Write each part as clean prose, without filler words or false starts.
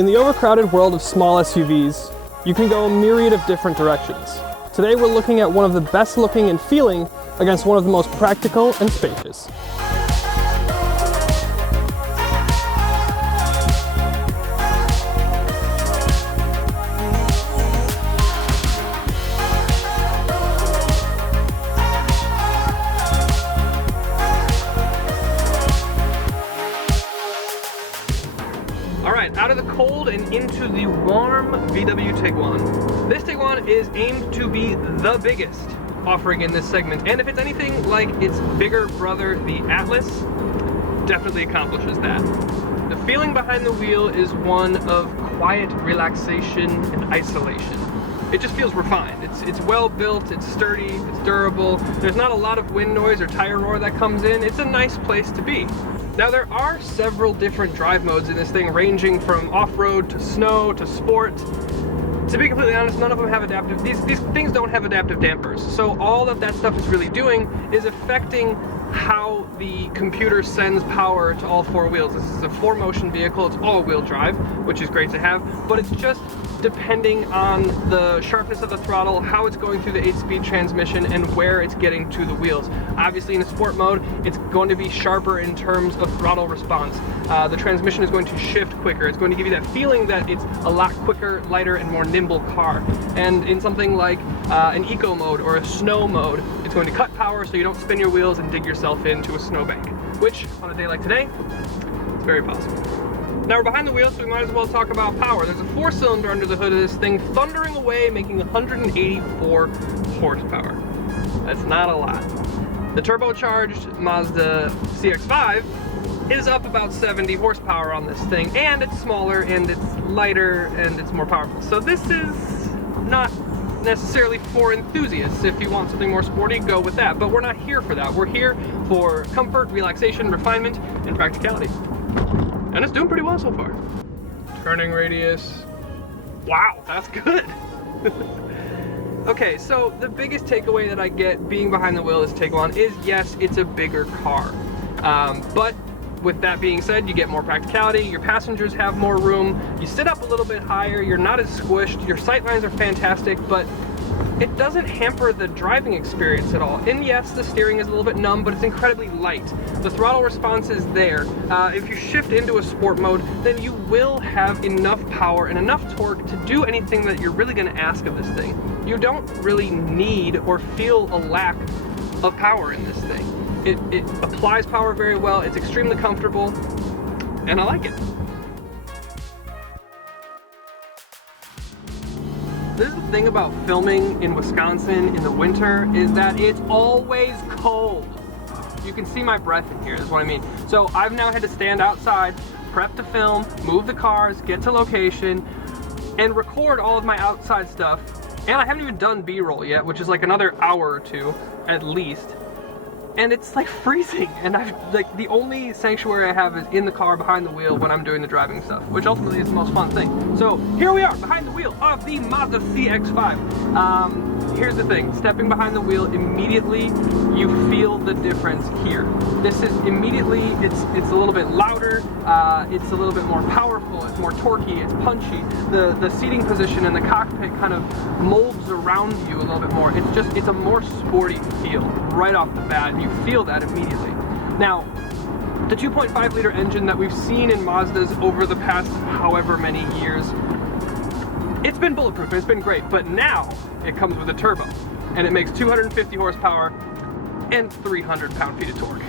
In the overcrowded world of small SUVs, you can go a myriad of different directions. Today we're looking at one of the best looking and feeling against one of the most practical and spacious. Alright, out of the cold and into the warm VW Tiguan. This Tiguan is aimed to be the biggest offering in this segment, and if it's anything like its bigger brother, the Atlas, definitely accomplishes that. The feeling behind the wheel is one of quiet relaxation and isolation. It just feels refined. It's well built, it's sturdy, it's durable. There's not a lot of wind noise or tire roar that comes in. It's a nice place to be. Now there are several different drive modes in this thing, ranging from off-road to snow to sport. To be completely honest, none of them have adaptive, these things don't have adaptive dampers. So all of that stuff is really doing is affecting how the computer sends power to all four wheels. This is a 4-motion vehicle, it's all-wheel drive, which is great to have, but it's just depending on the sharpness of the throttle, how it's going through the 8-speed transmission, and where it's getting to the wheels. Obviously in a sport mode, it's going to be sharper in terms of throttle response. The transmission is going to shift quicker. It's going to give you that feeling that it's a lot quicker, lighter, and more nimble car. And in something like an eco mode or a snow mode, it's going to cut power so you don't spin your wheels and dig yourself into a snowbank, which on a day like today, it's very possible. Now we're behind the wheel, so we might as well talk about power. There's a 4-cylinder under the hood of this thing, thundering away, making 184 horsepower. That's not a lot. The turbocharged Mazda CX-5 is up about 70 horsepower on this thing, and it's smaller, and it's lighter, and it's more powerful. So this is not necessarily for enthusiasts. If you want something more sporty, go with that. But we're not here for that. We're here for comfort, relaxation, refinement, and practicality. And it's doing pretty well so far. Turning radius. Wow, that's good. Okay, so the biggest takeaway that I get being behind the wheel of this Tiguan is, yes, it's a bigger car. But with that being said, you get more practicality, your passengers have more room, you sit up a little bit higher, you're not as squished, your sight lines are fantastic, but it doesn't hamper the driving experience at all. And yes, the steering is a little bit numb, but it's incredibly light. The throttle response is there. If you shift into a sport mode, then you will have enough power and enough torque to do anything that you're really gonna ask of this thing. You don't really need or feel a lack of power in this thing. It applies power very well, it's extremely comfortable, and I like it. This is the thing about filming in Wisconsin in the winter, is that it's always cold. You can see my breath in here, that's what I mean. So I've now had to stand outside, prep to film, move the cars, get to location, and record all of my outside stuff. And I haven't even done B-roll yet, which is like another hour or two, at least. And it's like freezing, and like the only sanctuary I have is in the car behind the wheel when I'm doing the driving stuff, which ultimately is the most fun thing. So here we are behind the wheel of the Mazda CX-5. Here's the thing, stepping behind the wheel, immediately you feel the difference here. This is immediately, it's a little bit louder, it's a little bit more powerful, it's more torquey, it's punchy. The seating position in the cockpit kind of molds around you a little bit more. It's a more sporty feel right off the bat, and you feel that immediately. Now, the 2.5 liter engine that we've seen in Mazdas over the past however many years, it's been bulletproof and it's been great, but now it comes with a turbo, and it makes 250 horsepower and 300 pound-feet of torque.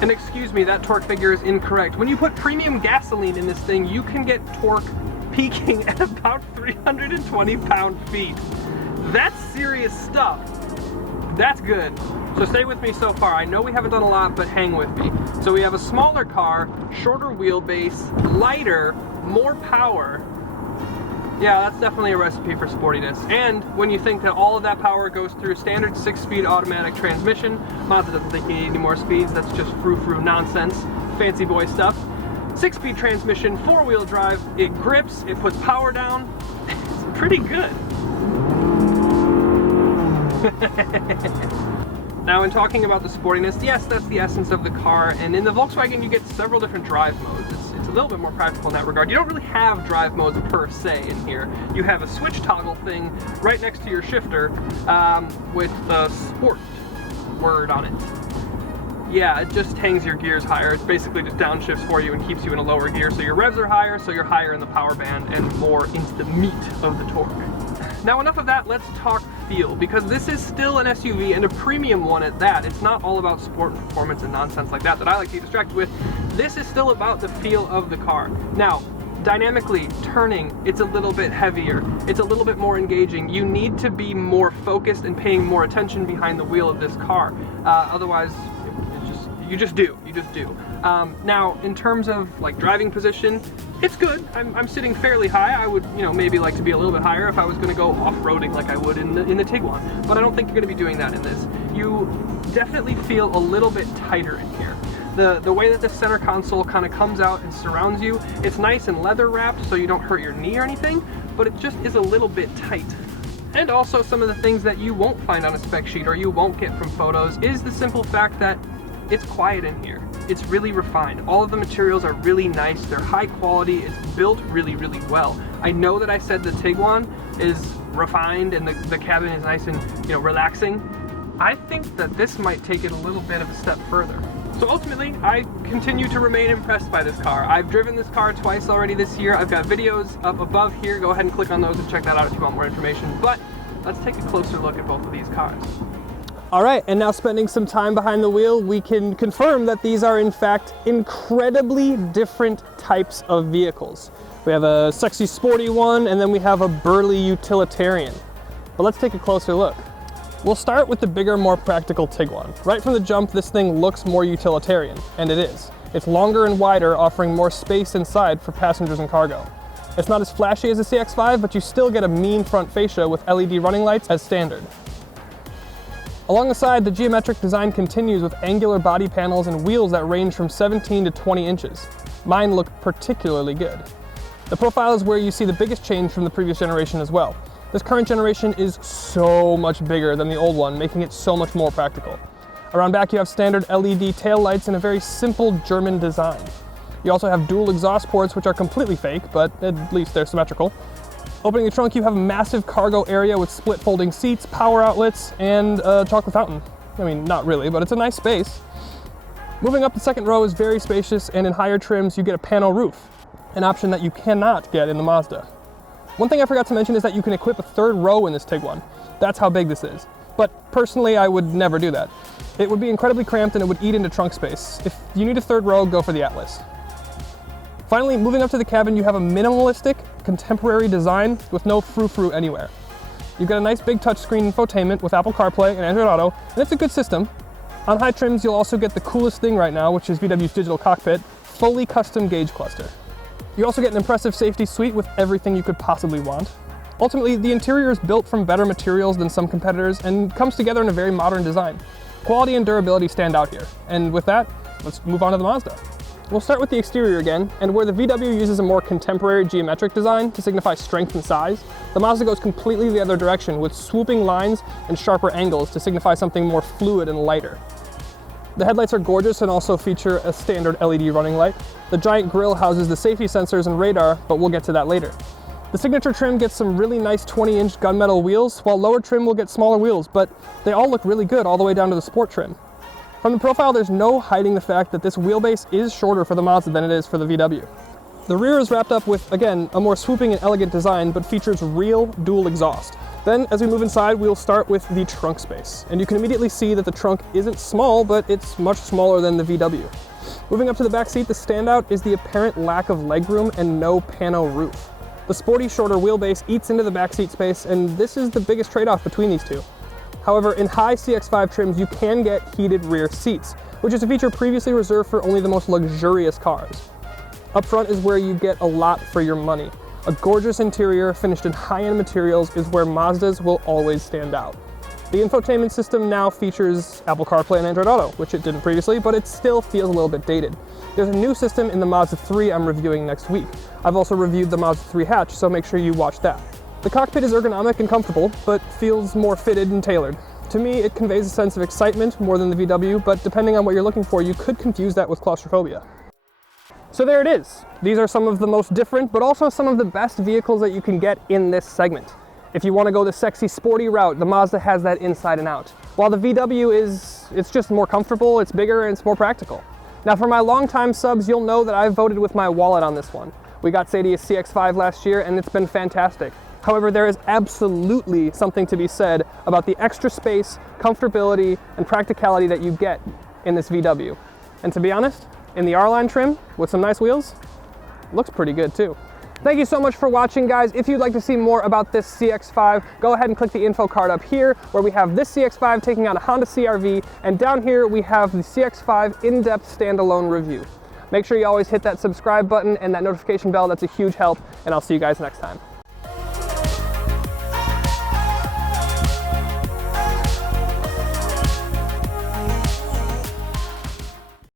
And excuse me, that torque figure is incorrect. When you put premium gasoline in this thing, you can get torque peaking at about 320 pound-feet. That's serious stuff. That's good. So stay with me so far. I know we haven't done a lot, but hang with me. So we have a smaller car, shorter wheelbase, lighter, more power. Yeah, that's definitely a recipe for sportiness. And when you think that all of that power goes through standard 6-speed automatic transmission, Mazda doesn't think you need any more speeds. That's just frou-frou nonsense, fancy boy stuff. 6-speed transmission, 4-wheel drive, it grips, it puts power down. It's pretty good. Now, in talking about the sportiness, yes, that's the essence of the car, and in the Volkswagen you get several different drive modes. It's a little bit more practical in that regard. You don't really have drive modes per se in here. You have a switch toggle thing right next to your shifter with the sport word on it. Yeah, it just hangs your gears higher. It's basically just downshifts for you and keeps you in a lower gear. So your revs are higher, so you're higher in the power band and more into the meat of the torque. Now enough of that, let's talk feel, because this is still an SUV and a premium one at that. It's not all about sport and performance and nonsense like that I like to get distracted with. This is still about the feel of the car. Now, dynamically turning, it's a little bit heavier. It's a little bit more engaging. You need to be more focused and paying more attention behind the wheel of this car. Otherwise, you just do. Now, in terms of like driving position, it's good. I'm sitting fairly high. I would, maybe like to be a little bit higher if I was going to go off-roading like I would in the Tiguan. But I don't think you're going to be doing that in this. You definitely feel a little bit tighter in here. The way that the center console kind of comes out and surrounds you, it's nice and leather wrapped so you don't hurt your knee or anything, but it just is a little bit tight. And also some of the things that you won't find on a spec sheet or you won't get from photos is the simple fact that it's quiet in here. It's really refined. All of the materials are really nice. They're high quality. It's built really, really well. I know that I said the Tiguan is refined and the cabin is nice and relaxing. I think that this might take it a little bit of a step further. So ultimately, I continue to remain impressed by this car. I've driven this car twice already this year. I've got videos up above here. Go ahead and click on those and check that out if you want more information. But let's take a closer look at both of these cars. All right, and now spending some time behind the wheel, we can confirm that these are in fact incredibly different types of vehicles. We have a sexy sporty one, and then we have a burly utilitarian. But let's take a closer look. We'll start with the bigger, more practical Tiguan. Right from the jump, this thing looks more utilitarian, and it is. It's longer and wider, offering more space inside for passengers and cargo. It's not as flashy as the CX-5, but you still get a mean front fascia with LED running lights as standard. Along the side, the geometric design continues with angular body panels and wheels that range from 17 to 20 inches. Mine look particularly good. The profile is where you see the biggest change from the previous generation as well. This current generation is so much bigger than the old one, making it so much more practical. Around back you have standard LED tail lights and a very simple German design. You also have dual exhaust ports, which are completely fake, but at least they're symmetrical. Opening the trunk, you have a massive cargo area with split folding seats, power outlets, and a chocolate fountain. I mean, not really, but it's a nice space. Moving up, the second row is very spacious, and in higher trims, you get a panel roof, an option that you cannot get in the Mazda. One thing I forgot to mention is that you can equip a third row in this Tiguan. That's how big this is. But personally, I would never do that. It would be incredibly cramped and it would eat into trunk space. If you need a third row, go for the Atlas. Finally, moving up to the cabin, you have a minimalistic, contemporary design with no frou-frou anywhere. You've got a nice big touchscreen infotainment with Apple CarPlay and Android Auto, and it's a good system. On high trims, you'll also get the coolest thing right now, which is VW's digital cockpit, fully custom gauge cluster. You also get an impressive safety suite with everything you could possibly want. Ultimately, the interior is built from better materials than some competitors and comes together in a very modern design. Quality and durability stand out here. And with that, let's move on to the Mazda. We'll start with the exterior again, and where the VW uses a more contemporary geometric design to signify strength and size, the Mazda goes completely the other direction with swooping lines and sharper angles to signify something more fluid and lighter. The headlights are gorgeous and also feature a standard LED running light. The giant grille houses the safety sensors and radar, but we'll get to that later. The signature trim gets some really nice 20-inch gunmetal wheels, while lower trim will get smaller wheels, but they all look really good all the way down to the sport trim. From the profile, there's no hiding the fact that this wheelbase is shorter for the Mazda than it is for the VW. The rear is wrapped up with, again, a more swooping and elegant design, but features real dual exhaust. Then, as we move inside, we'll start with the trunk space. And you can immediately see that the trunk isn't small, but it's much smaller than the VW. Moving up to the back seat, the standout is the apparent lack of legroom and no pano roof. The sporty, shorter wheelbase eats into the back seat space, and this is the biggest trade-off between these two. However, in high CX-5 trims, you can get heated rear seats, which is a feature previously reserved for only the most luxurious cars. Up front is where you get a lot for your money. A gorgeous interior finished in high-end materials is where Mazdas will always stand out. The infotainment system now features Apple CarPlay and Android Auto, which it didn't previously, but it still feels a little bit dated. There's a new system in the Mazda 3 I'm reviewing next week. I've also reviewed the Mazda 3 hatch, so make sure you watch that. The cockpit is ergonomic and comfortable, but feels more fitted and tailored. To me, it conveys a sense of excitement more than the VW, but depending on what you're looking for, you could confuse that with claustrophobia. So there it is. These are some of the most different, but also some of the best vehicles that you can get in this segment. If you want to go the sexy, sporty route, the Mazda has that inside and out. While the VW it's just more comfortable, it's bigger, and it's more practical. Now for my longtime subs, you'll know that I voted with my wallet on this one. We got Mazda CX-5 last year, and it's been fantastic. However, there is absolutely something to be said about the extra space, comfortability, and practicality that you get in this VW. And to be honest, in the R-Line trim with some nice wheels, looks pretty good too. Thank you so much for watching, guys. If you'd like to see more about this CX-5, go ahead and click the info card up here where we have this CX-5 taking on a Honda CR-V, and down here we have the CX-5 in-depth standalone review. Make sure you always hit that subscribe button and that notification bell. That's a huge help, and I'll see you guys next time.